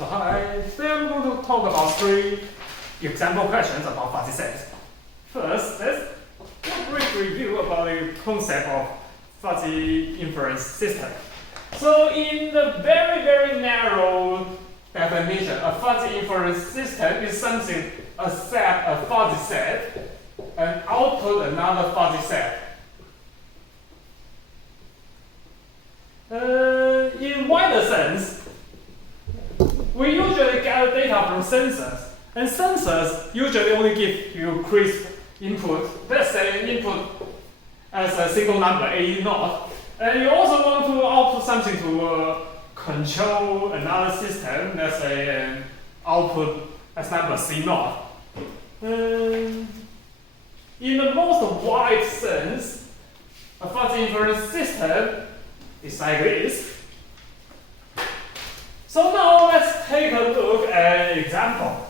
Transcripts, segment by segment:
So hi, today I'm going to talk about 3 example questions about fuzzy sets. First, let's do a brief review about the concept of fuzzy inference system. So in the very narrow definition, a fuzzy inference system is something, a fuzzy set, and output another fuzzy set. In wider sense, we usually gather data from sensors, and sensors usually only give you crisp input. Let's say an input as a single number, A0, and you also want to output something to control another system, let's say an output as number C0. In the most wide sense, a fuzzy inference system is like this. So now let's take a look at an example.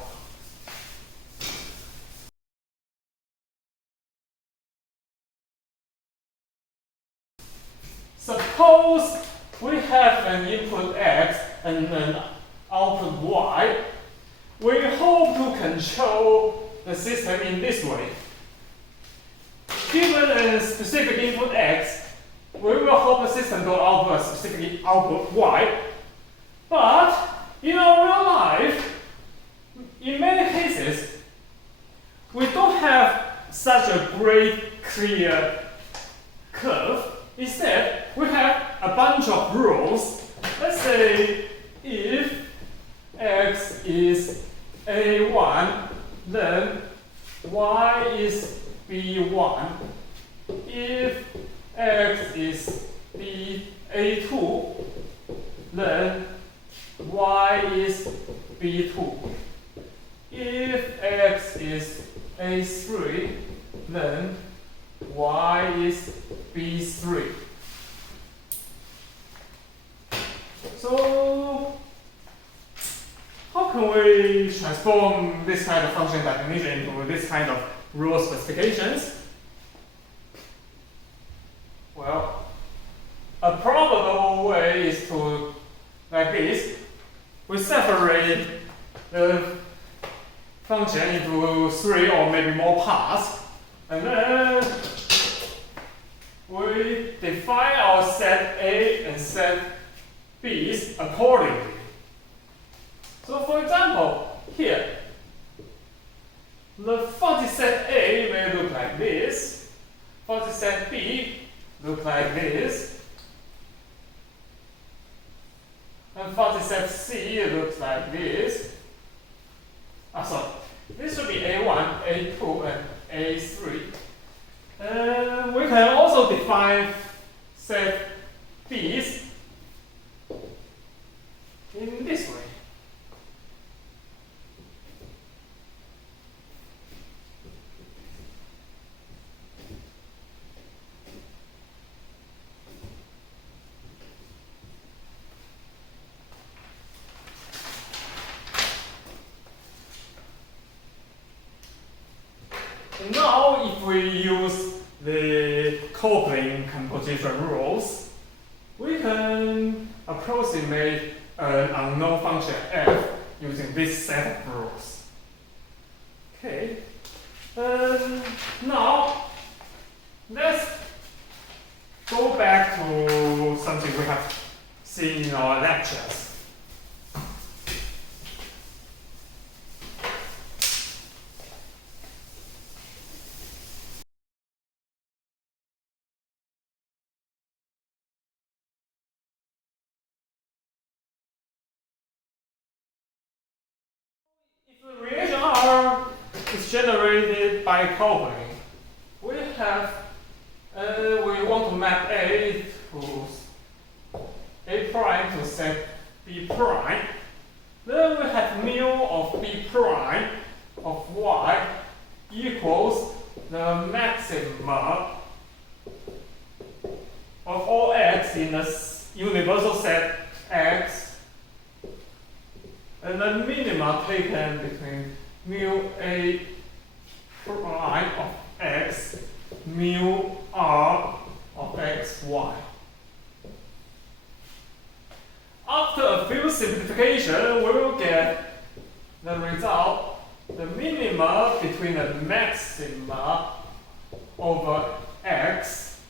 Suppose we have an input X and an output Y. We hope to control the system in this way. Given a specific input X, we will hope the system will output a specific output Y. But in our real life, in many cases, we don't have such a great clear curve. Instead, we have a bunch of rules. Let's say if X is A1, then Y is B1. If X is A2, then Y is B2. If X is A3, then Y is B3. So, how can we transform this kind of function definition into this kind of rule specifications? Well, a probable way is to, like this, we separate the function into 3 or maybe more parts, and then we define our set A and set B's accordingly. So for example, here, the fuzzy set A may look like this, fuzzy set B look like this, and fuzzy set C looks like this. Sorry, this should be A1, A2, and A3. And we can also define set B's in this way. Now, if we use the coupling composition rules, we can approximate an unknown function f using this set of rules. Okay. Now, let's go back to something we have seen in our lectures. If the relation R is generated by coupling, we have we want to map A to A prime to set B prime. Then we have mu of B prime of Y equals the maxima of all X in the universal set X, and the minima taken between mu A prime of X, mu R of X, Y. After a few simplification, we will get the result, the minima between the maxima over x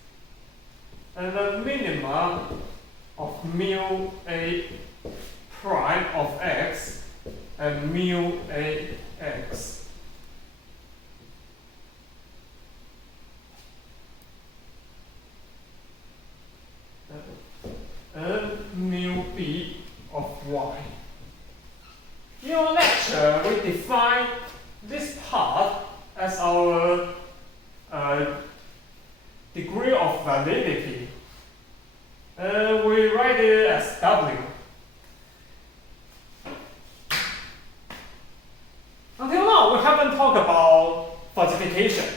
and the minima of mu a prime of x and mu a x. And mu b of y. In our lecture, we define this part as our degree of validity. We write it as W. Until now, we haven't talked about falsification.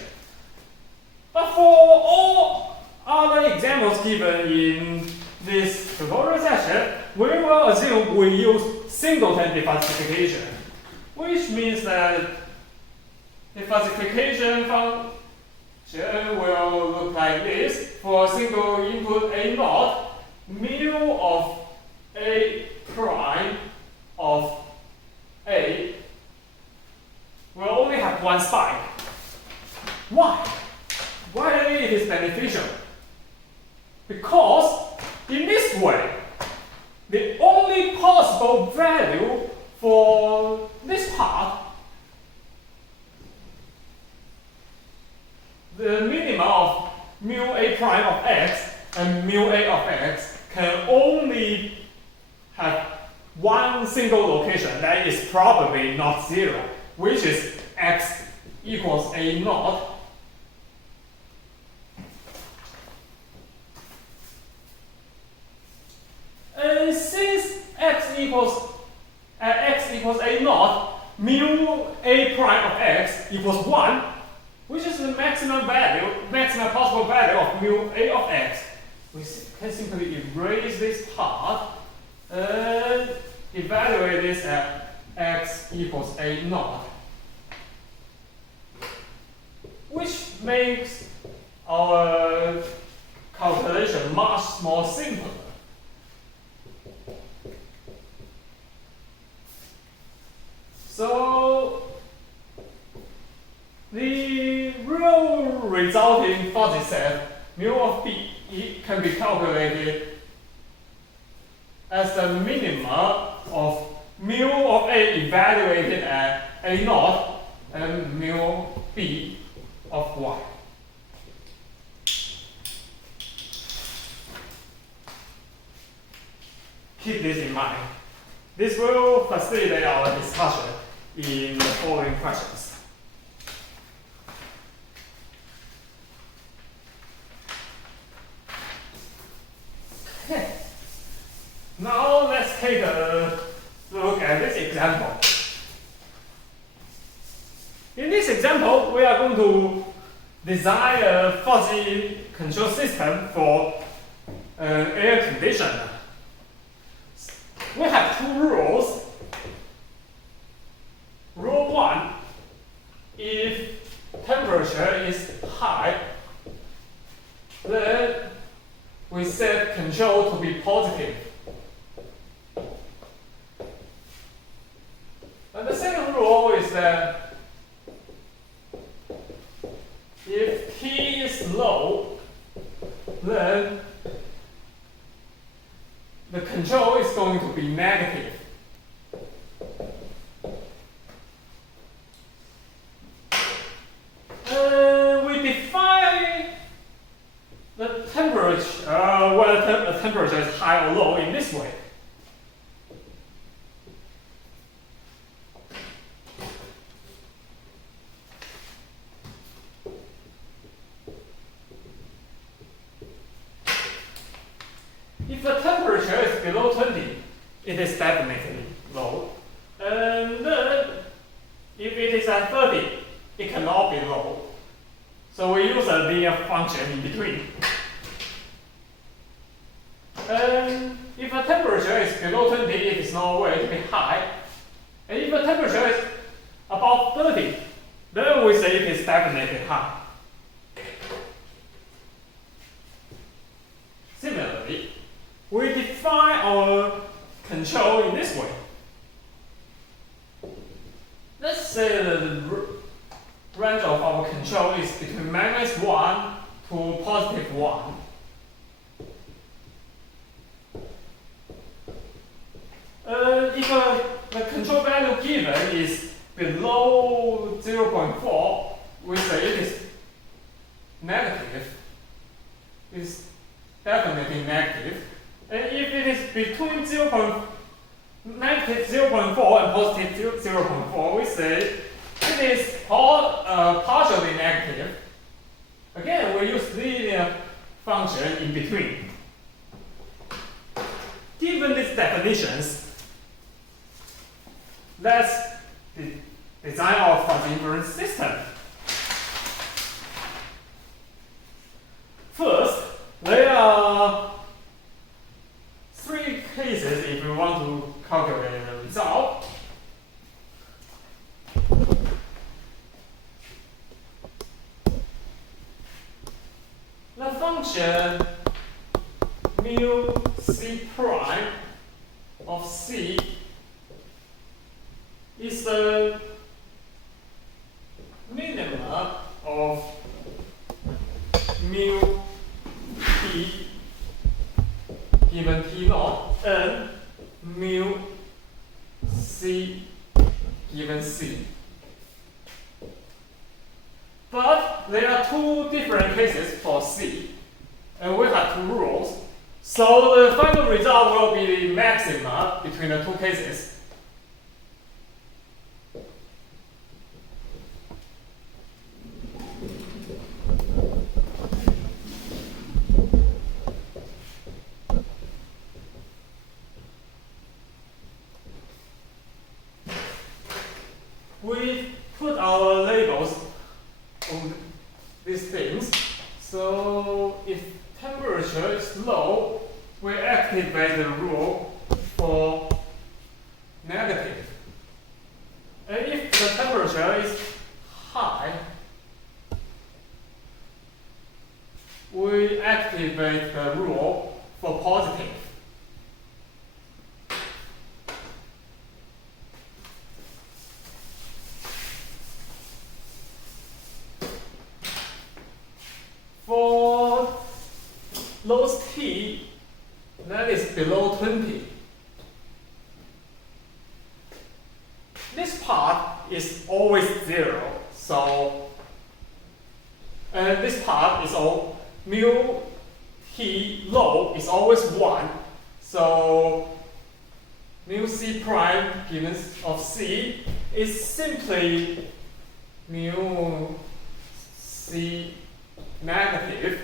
But for all other examples given in this tutorial session, we will assume we use singleton defalsification, which means that the falsification function will look like this. For a single input A naught, mu of A prime of A will only have one spike. Why? Why it is beneficial? Because in this way, the only possible value for this part, the minima of mu A prime of x and mu A of x can only have one single location that is probably not 0, which is x equals A naught. And since x equals A naught, mu A prime of x equals 1, which is the maximum possible value of mu A of x, we can simply erase this part and evaluate this at x equals A naught, which makes our calculation much more simple. So the real resulting fuzzy set mu of b can be calculated as the minima of mu of A evaluated at A naught and mu b of y. Keep this in mind. This will facilitate our discussion in the following questions. Okay. Now let's take a look at this example. In this example, we are going to design a fuzzy control system for an air conditioner. We have two rules. Rule 1, if temperature is high, then we set control to be positive. And the second rule is that if T is low, then the control is going to be negative. We define the temperature, whether the temperature is high or low, in this way. If the temperature is below 20, it is definitely low. And then, if it is at 30, it cannot be low. So we use a linear function in between. And if the temperature is below 20, it is no way to be high. And if the temperature is above 30, then we say it is definitely high. Similarly, we define our control in this way. Let's say the range of our control is between -1 to +1. If the control value given is below 0.4, we say it is negative. It's definitely negative. And if it is between -0.4 and +0.4, we say it is partially negative. Again, we use linear function in between. Given these definitions, let's design our fuzzy inference system. First, there are 3 cases if we want to calculate the result. The function mu c prime of c is the minima of mu t given t naught and mu c given c. But there are 2 different cases for c, and we have 2 rules. So the final result will be the maxima between the 2 cases. We put our labels on these things. So if temperature is low, we activate the rule for negative. And if the temperature is high, we activate the rule for positive. For lows T, that is below 20. This part is always 0, so and this part is all mu T low is always 1, so mu C prime given of C is simply mu C negative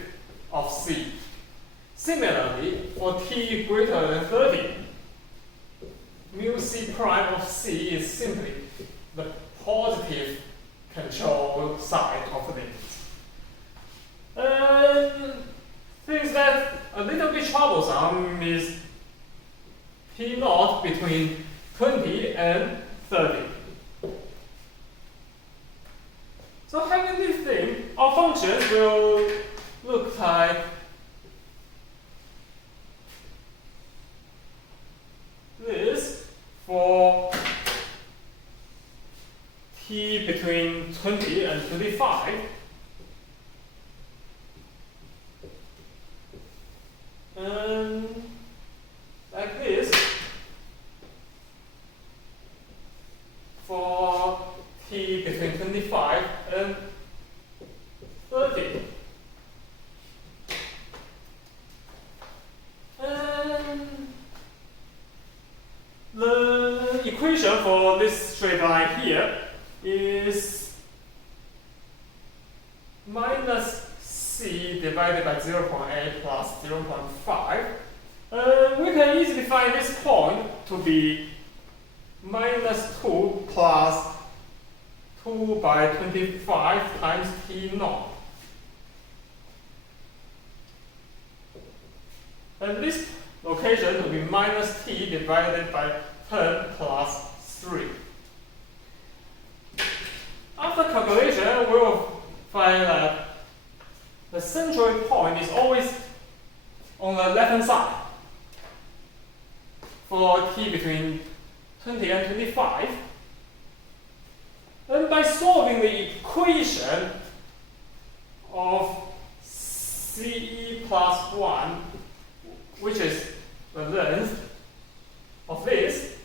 of C. Similarly, for t greater than 30, mu C prime of C is simply the positive control side of things. Things that a little bit troublesome is t naught between 20 and 30. So having this thing, our functions will look like this for t between 20 and 25. And like this for t between 25 and 30. And the equation for this straight line here is minus c divided by 0.8 plus 0.5. We can easily find this point to be minus 2 plus 2 by 25 times t naught. And this location will be minus t divided by 10 plus 3. After calculation, we will find that the central point is always on the left-hand side. for t between 20 and 25. And by solving the equation of CE plus 1, which is the length of this,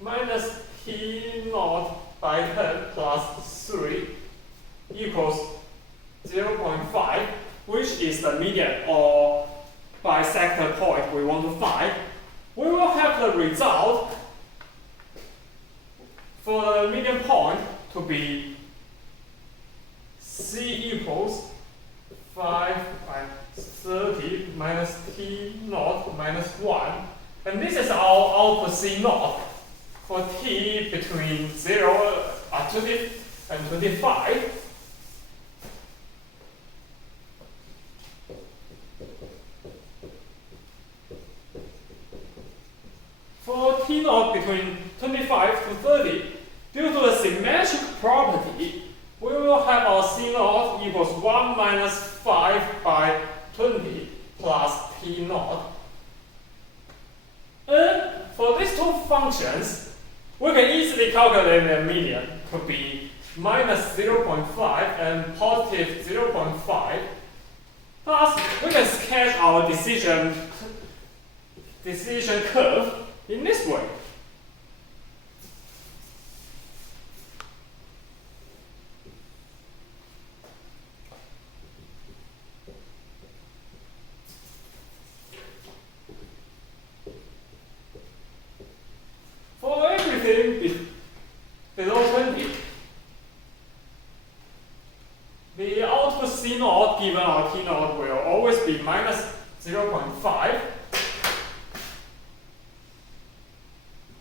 minus t naught by 10 plus 3 equals 0.5, which is the median or bisector point we want to find, we will have the result for the median point to be C equals 5 by 30 minus t naught minus 1. And this is our output C naught for t between 20 and 25. For t naught between 25 to 30, due to the symmetric property, we will have our C naught equals 1 minus 5 by 20 plus t naught. And for these two functions, we can easily calculate their median to be minus 0.5 and positive 0.5. Thus, we can sketch our decision curve in this way. For everything below 20, the output C naught given our T naught will always be minus 0.5.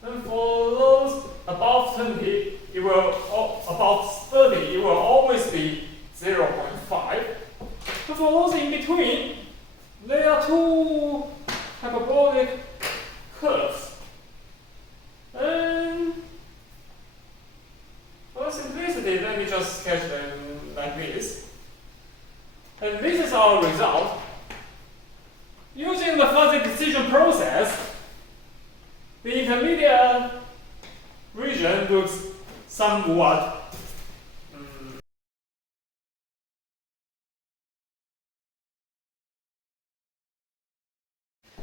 And for those above 20, above 30, it will always be 0.5. So for those in between, there are two hyperbolic curves. And for simplicity, let me just sketch them like this. And this is our result. Using the fuzzy decision process, the intermediate region looks somewhat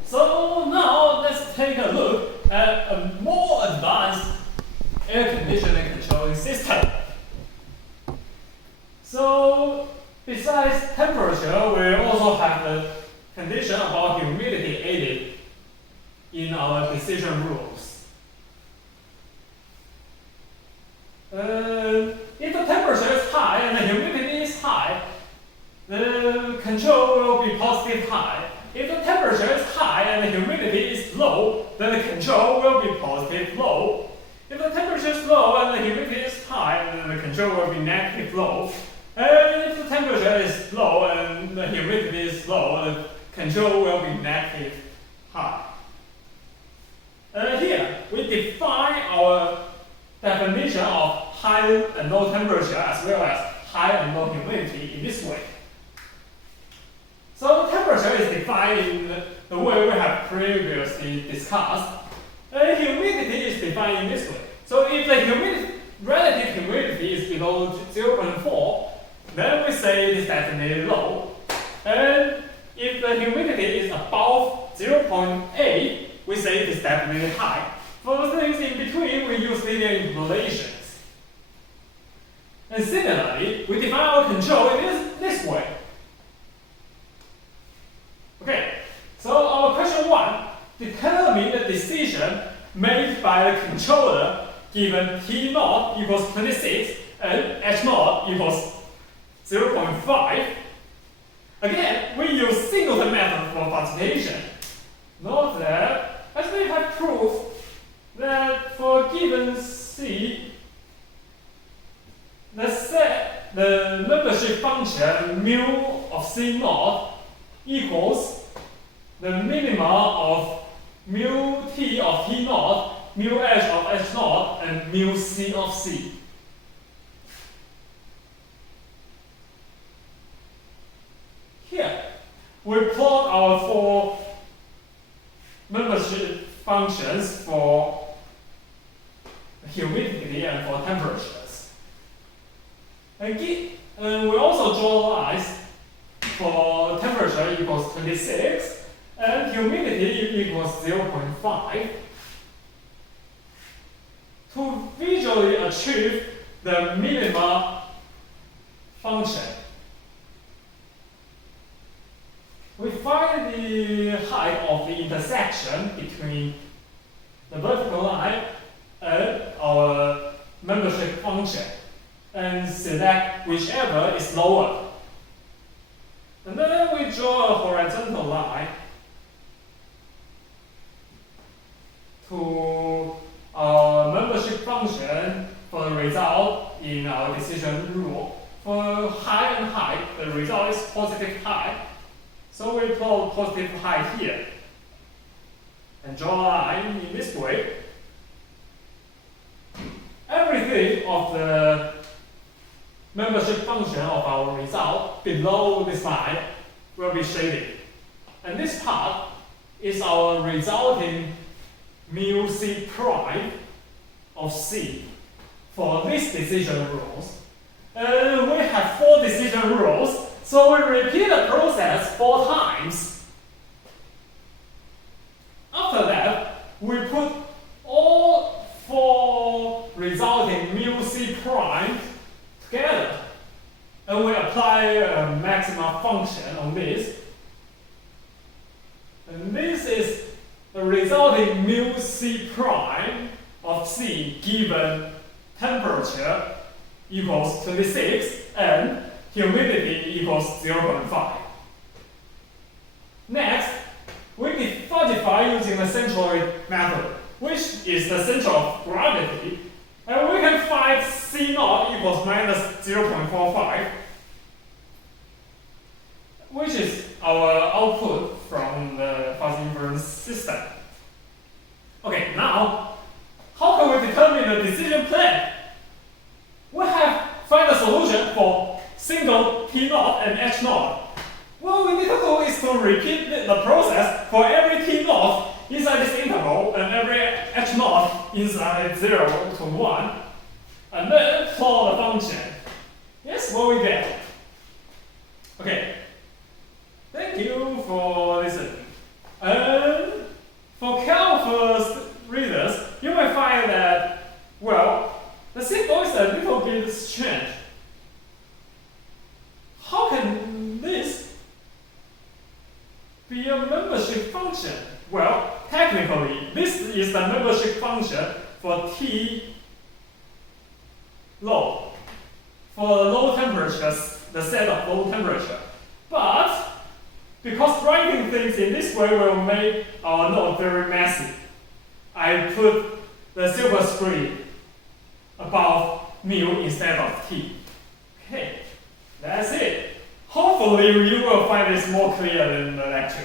So now let's take a look at a more advanced air conditioning controlling system. So besides temperature, we also have the condition about humidity aided in our decision rules. If the temperature is high and the humidity is high, the control will be positive high. If the temperature is high and the humidity is low, then the control will be positive low. If the temperature is low and the humidity is high, then the control will be negative low. And if the temperature is low and the humidity is low, the control will be negative high. Here, we define our definition of high and low temperature as well as high and low humidity in this way. So the temperature is defined in the way we have previously discussed. Humidity is defined in this way. So if the relative humidity is below 0.4, then we say it is definitely low. And if the humidity is above 0.8, we say it is definitely high. For the things in between, we use linear interpolations. And similarly, we define our control in this way. Okay, so our question 1, determine the decision made by the controller given T naught equals 26 and H naught equals 0.5. Again, we use singleton method for participation. Note that, as we have proved, that for given C, the membership function mu of C naught equals the minima of mu T of T naught, mu H of H naught, and mu C of C. Here, we plot our four functions for humidity and for temperatures. And we also draw lines for temperature equals 26 and humidity equals 0.5 to visually achieve the minima function. We find the height of the intersection between the vertical line and our membership function and select whichever is lower. And then we draw a horizontal line to our membership function for the result in our decision rule. For high and height, the result is positive height. So we plot positive height here and draw a line in this way. Everything of the membership function of our result below this line will be shaded. And this part is our resulting mu c prime of C for these decision rules. And we have 4 decision rules, so we repeat the process 4 times. After that, we put all 4 resulting mu c prime together, and we apply a maxima function on this. And this is the resulting mu c prime of C given temperature equals 26 and humidity equals 0.5. Next, we defy using the centroid method, which is the center of gravity, and we can find C0 equals minus 0.45, which is our output from the fuzzy inference system. Okay, now, how can we determine the decision plan? We have find a solution for single T0 and H0. What we need to do is to repeat the process for every T0 inside this interval and every H0 inside 0 to 1, and then plot the function. Yes, what we get. Okay. Thank you for listening. And for calculus readers, you may find that, well, the symbol is a little bit strange. How can this be a membership function? Well, technically, this is the membership function for T low. For low temperatures, the set of low temperature. But because writing things in this way will make our note very messy, I put the superscript above mu instead of T. Okay, that's it. Hopefully you will find this more clear than the lecture.